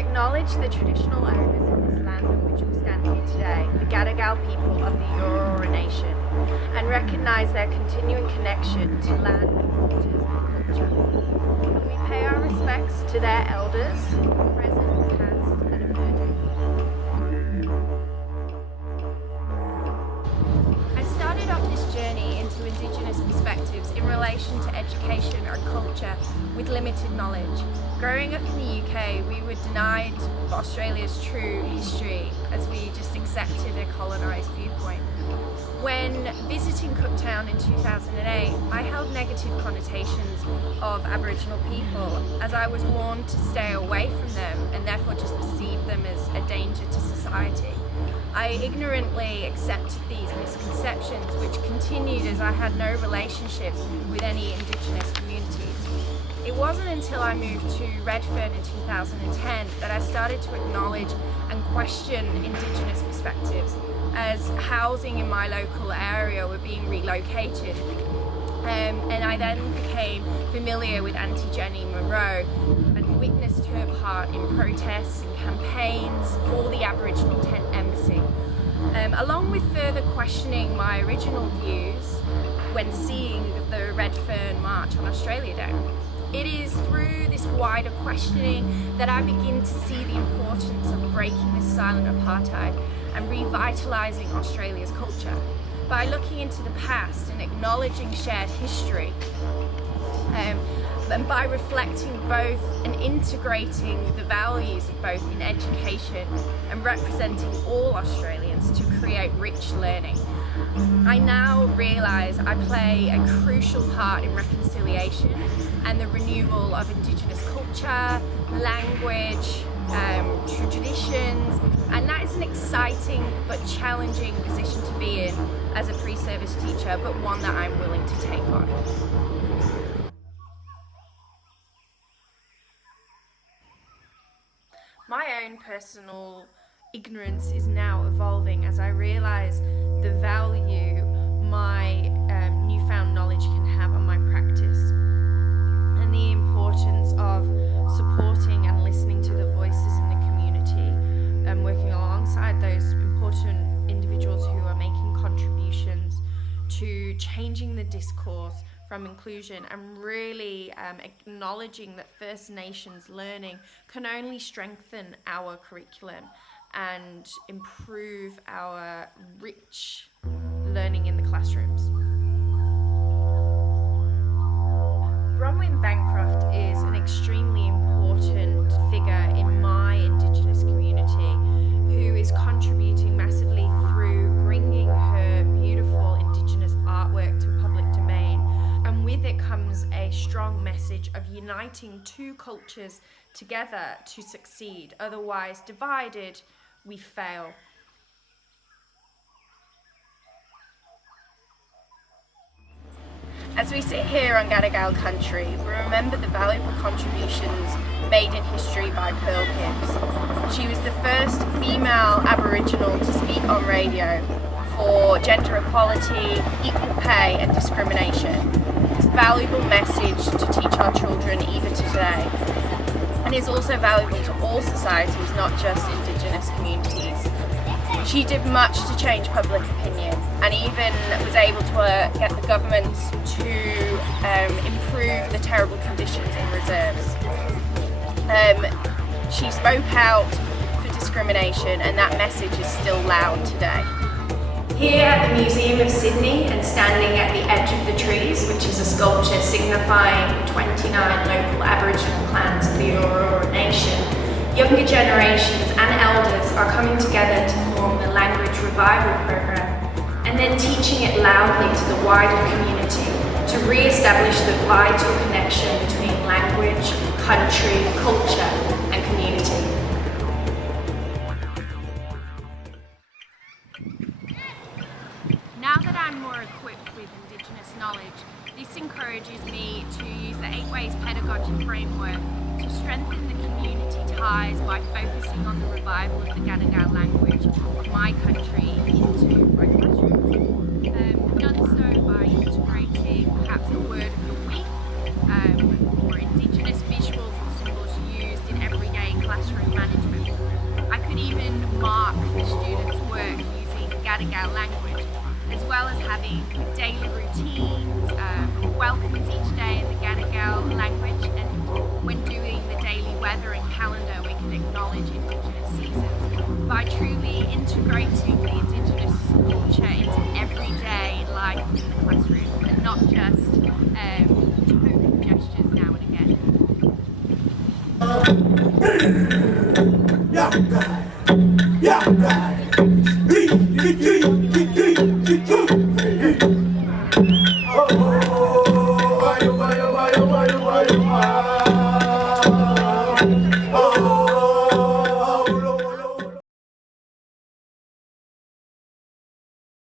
acknowledge the traditional owners of this land on which we stand here today, the Gadigal people of the Eora Nation, and recognise their continuing connection to land, waters and culture. And we pay our respects to their elders, present, past and emerging. I started off this journey into Indigenous perspectives in relation to education and culture with limited knowledge. Growing up in the UK, we were denied Australia's true history as we just accepted a colonised viewpoint. When visiting Cooktown in 2008, I held negative connotations of Aboriginal people as I was warned to stay away from them and therefore just perceived them as a danger to society. I ignorantly accepted these misconceptions, which continued as I had no relationships with any Indigenous communities. It wasn't until I moved to Redfern in 2010 that I started to acknowledge and question Indigenous perspectives as housing in my local area were being relocated. And I then became familiar with Auntie Jenny Monroe and witnessed her part in protests and campaigns for the Aboriginal Tent Embassy. Along with further questioning my original views when seeing the Redfern March on Australia Day. It is through this wider questioning that I begin to see the importance of breaking this silent apartheid and revitalising Australia's culture. By looking into the past and acknowledging shared history, and by reflecting both and integrating the values of both in education and representing all Australians to create rich learning. I now realise I play a crucial part in reconciliation and the renewal of Indigenous culture, language, traditions, and that is an exciting but challenging position to be in as a pre-service teacher, but one that I'm willing to take on. My own personal ignorance is now evolving as I realise the value my newfound knowledge can have on my practice and the importance of supporting and listening to the voices in the community and working alongside those important individuals who are making contributions to changing the discourse from inclusion and really acknowledging that First Nations learning can only strengthen our curriculum and improve our rich learning in the classrooms. Bronwyn Bancroft is an extremely important figure in my Indigenous community who is contributing massively through bringing her beautiful Indigenous artwork to public domain. And with it comes a strong message of uniting two cultures together to succeed. Otherwise, divided, we fail. As we sit here on Gadigal country, we remember the valuable contributions made in history by Pearl Gibbs. She was the first female Aboriginal to speak on radio for gender equality, equal pay and discrimination. It's a valuable message to teach our children even today, and is also valuable to all societies, not just Indigenous communities. She did much to change public opinion and even was able to get the government to improve the terrible conditions in reserves. She spoke out for discrimination, and that message is still loud today. Here at the Museum of Sydney and standing at the edge of the trees, which is a sculpture signifying 29 local Aboriginal clans of the Eora Nation, younger generations and elders are coming together to form the Language Revival Program and then teaching it loudly to the wider community to re-establish the vital connection between language, country, culture and community. Now that I'm more equipped with Indigenous knowledge, this encourages me to use the 8 Ways pedagogy framework to strengthen the community ties by focusing on the revival of the Gadigal language of my country into my classrooms. Done so by integrating perhaps a word of the week or Indigenous visuals and symbols used in everyday classroom management Gadigal language, as well as having daily routines, welcomes each day in the Gadigal language, and when doing the daily weather and calendar we can acknowledge Indigenous seasons. By truly integrating the Indigenous